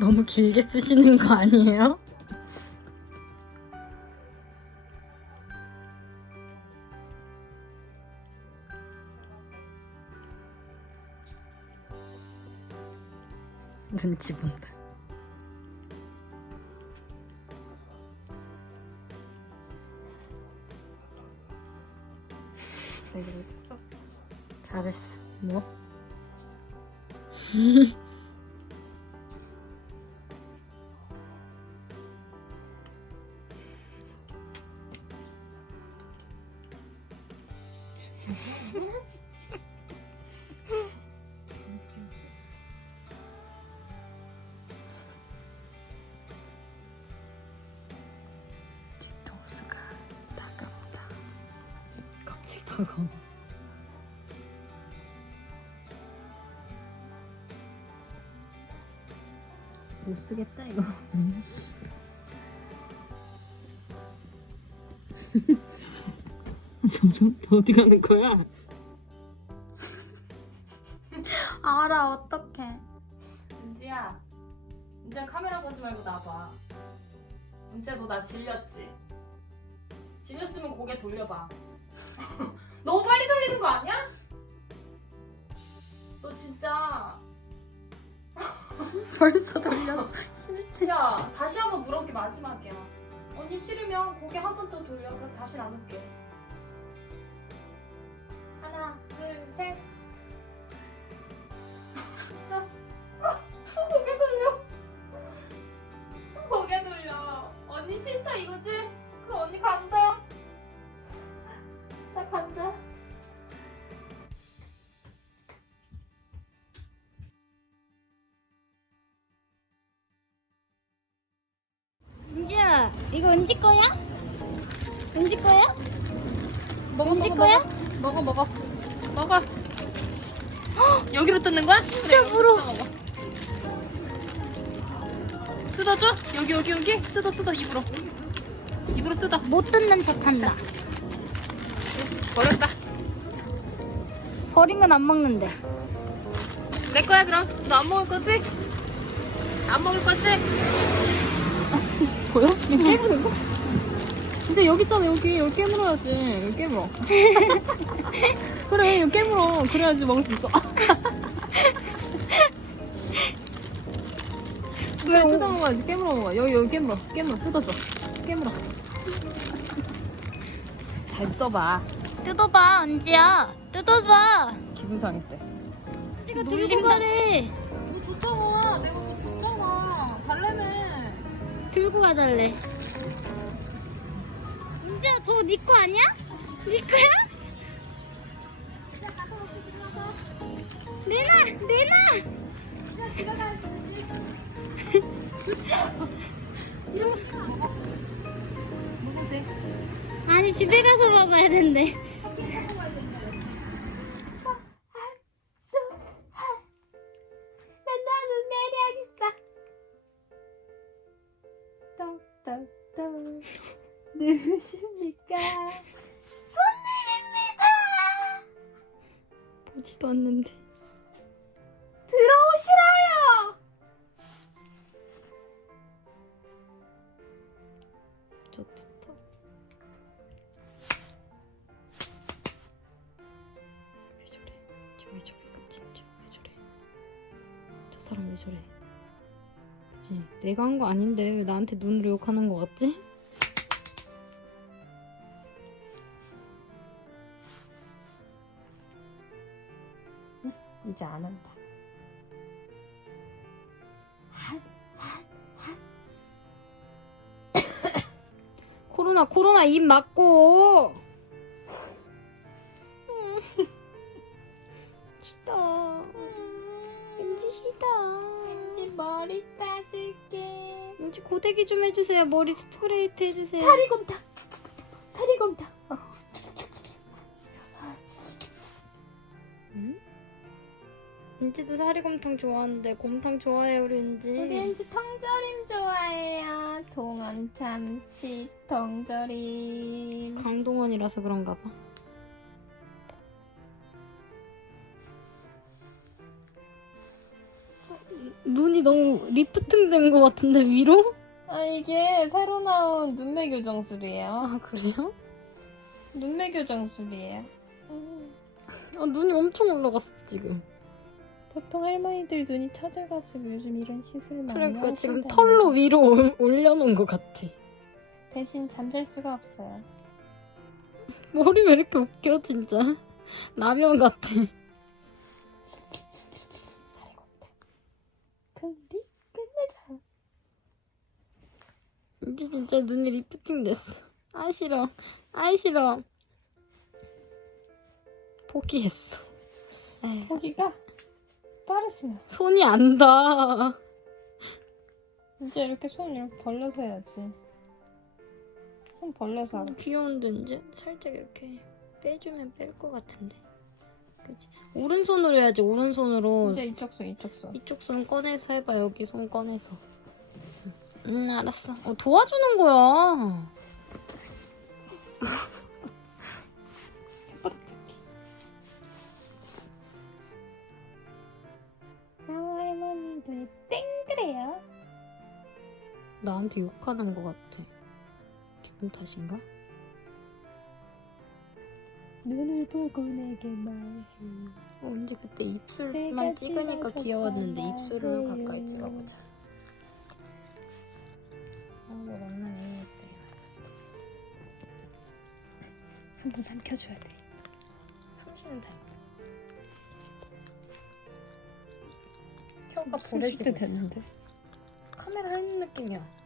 너무 길게 쓰시는 거 아니에요? 눈치 본다. 잘했어. 뭐? 다가와. 못 쓰겠다 이거. 점점 더 어디 가는 거야? 알아 어떡해 은지야, 은지야 카메라 보지 말고 나봐. 은지야 너 나 질렸지? 질렸으면 고개 돌려봐. 너무 빨리 돌리는 거 아니야? 너 진짜 벌써 돌려 싫대 야 다시 한번 물어볼게 마지막이야. 언니 싫으면 고개 한 번 더 돌려. 그럼 다시 안 올게. 하나, 둘, 셋. 고개 돌려. 고개 돌려. 언니 싫다 이거지? 그럼 언니 간다. 나 간다. 은지야 이거 은지 거야? 은지 거야? 먹어, 은지 먹어, 거야? 먹어, 먹어, 먹어. 여기로 뜯는 거야? 진짜 물어. 뜯어줘? 여기 여기 여기 뜯어 뜯어 입으로 입으로 뜯어 못 듣는 척한다 버렸다. 버린 건 안 먹는데. 내 거야 그럼. 너 안 먹을 거지? 안 먹을 거지? 보여? 이거 깨무는 거? 이제 여기 있잖아 여기. 여기 깨물어야지. 여기 깨물어 그래 여기 깨물어 그래야지 먹을 수 있어. 그래 뜯어 먹어야지. 깨물어 먹어. 여기 여기 깨물어 깨물어 뜯어줘. 깨물어 잘 써봐 뜯어봐 은지야. 뜯어봐. 기분 상했대. 은지가 들고 가래. 너 줬잖아. 내가 너 줬잖아. 달래매. 들고 가달래. 은지야 저네거 아니야? 네 거야? 내놔 내놔. 먹어도 돼. 아니 집에 가서 먹어야 된대 똑똑똑 누구십니까? 손님입니다! 보지도 않는데. 들어오시라요! 저 저 저래. 그치? 내가 한 거 아닌데 왜 나한테 눈으로 욕하는 거 같지? 이제 안 한다. 코로나 코로나 입 막고 왠지 고데기 좀 해주세요. 머리 스트레이트 해주세요. 사리곰탕 사리곰탕 은지도 사리곰탕 좋아하는데 곰탕 좋아해 우리 은지? 우리 은지 통조림 좋아해요. 동원 참치 통조림. 강동원이라서 그런가 봐 눈이 너무 리프팅 된 것 같은데 위로? 아 이게 새로 나온 눈매 교정술이에요. 아 그래요? 눈매 교정술이에요. 아 눈이 엄청 올라갔어 지금. 보통 할머니들 눈이 처져가지고 요즘 이런 시술을 많이 그러니까 지금 하신다는데 털로 위로 올- 올려놓은 것 같아. 대신 잠잘 수가 없어요. 머리 왜 이렇게 웃겨 진짜. 라면 같아. 이제 진짜 눈이 리프팅 됐어. 아 싫어. 아 싫어. 포기했어. 에휴, 거기가 빠르스나. 손이 안 닿아. 이제 이렇게 손 이렇게 벌려서 해야지. 손 벌려서 하라. 귀여운데 이제 살짝 이렇게 빼주면 뺄 것 같은데. 그치? 오른손으로 해야지 오른손으로. 이제 이쪽 손 이쪽 손. 이쪽 손 꺼내서 해봐 여기 손 꺼내서. 응 알았어. 어, 도와주는 거야. 아 할머니 눈이 땡그래요. 나한테 욕하는 것 같아. 기분 탓인가? 눈을 보고 내게 말해. 어, 언제 그때 입술만 찍으니까 귀여웠는데. 입술을 가까이 찍어보자. 어, 뭐 만난 애였어요. 한번 삼켜줘야 돼. 숨 쉬는 달. 혀가 보래지고 있어. 됐는데. 카메라 하는 느낌이야.